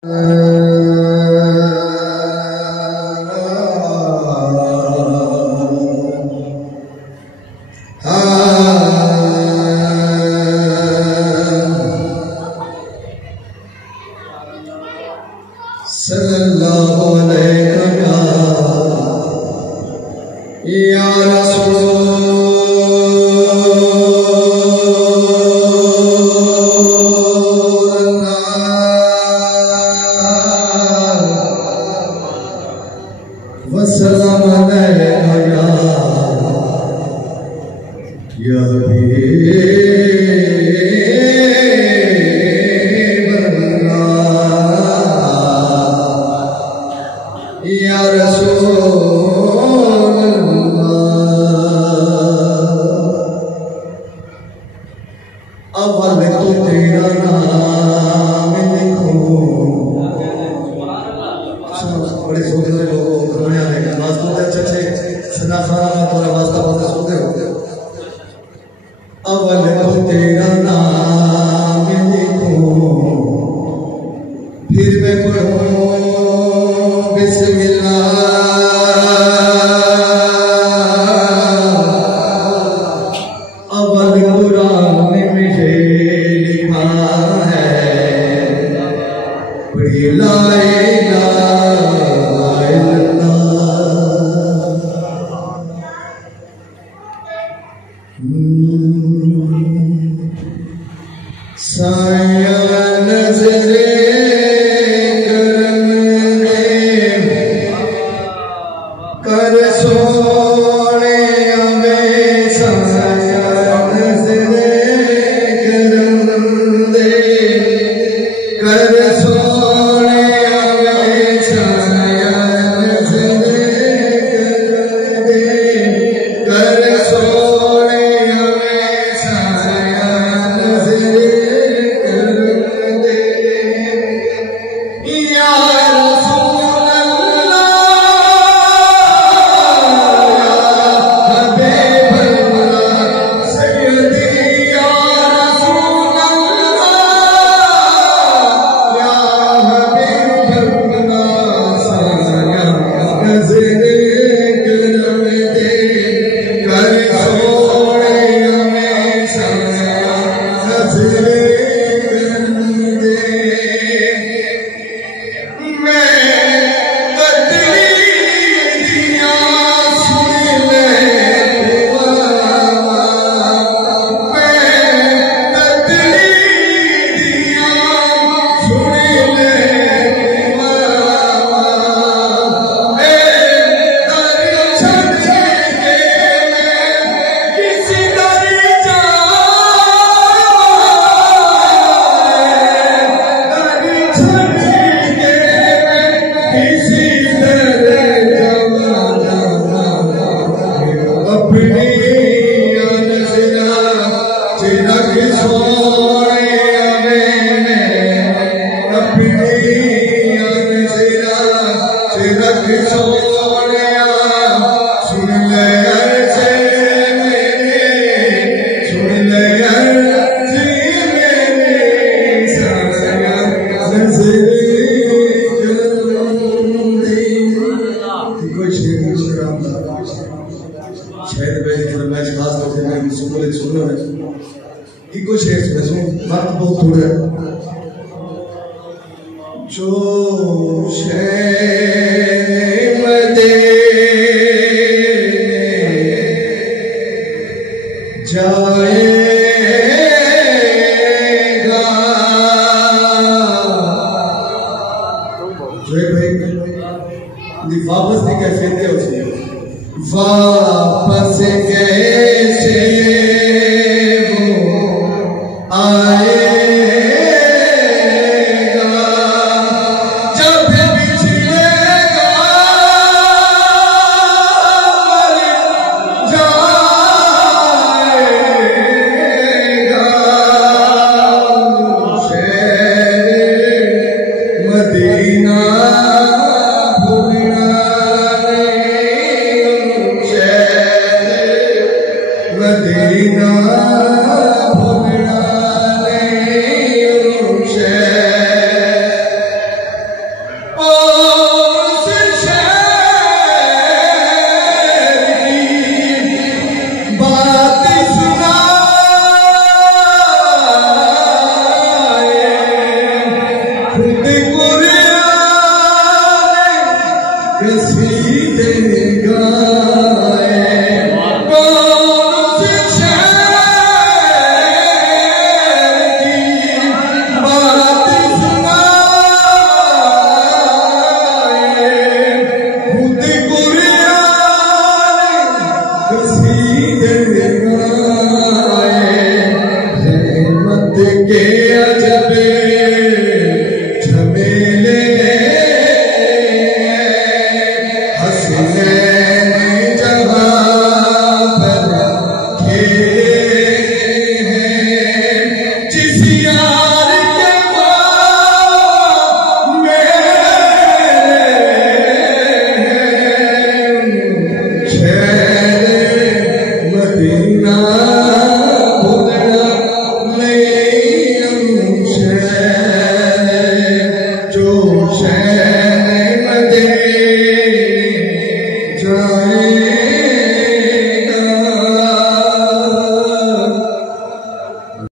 सल्लल्लाहु अलैहि या रसूलल्लाह वसल्लम अलैका या या रसूलल्लाह अव्वल तो तेरा नाम लिखूं। बड़े सोते से लोग घरों आने का वास्ता होता है, अच्छे सदा खाना में थोड़ा वास्ता बहुत सोते हो। अव्वल तो तेरा नाम लिखूं, फिर मैं पढ़ूं बिस्मिल्लाह। अव्वल कुरान में मुझे लिखा है, बड़ी ला इलाहा इल्लल्लाह। साया नज़रे कर सोने हमें साया नज़रे करम दे, कर सोने हमें साया नज़रे करम दे, कर सोने हमें साया नज़रे करम दे। या जो दे जाएगा जो भाई वापस नहीं कैसे थे उसे वापस कैसे वो आए खेले हसीनैन जहां पर खेले हैं जिस यार के पाँव में शहर मदीना भुलना नहीं जो शहर मदीना जाए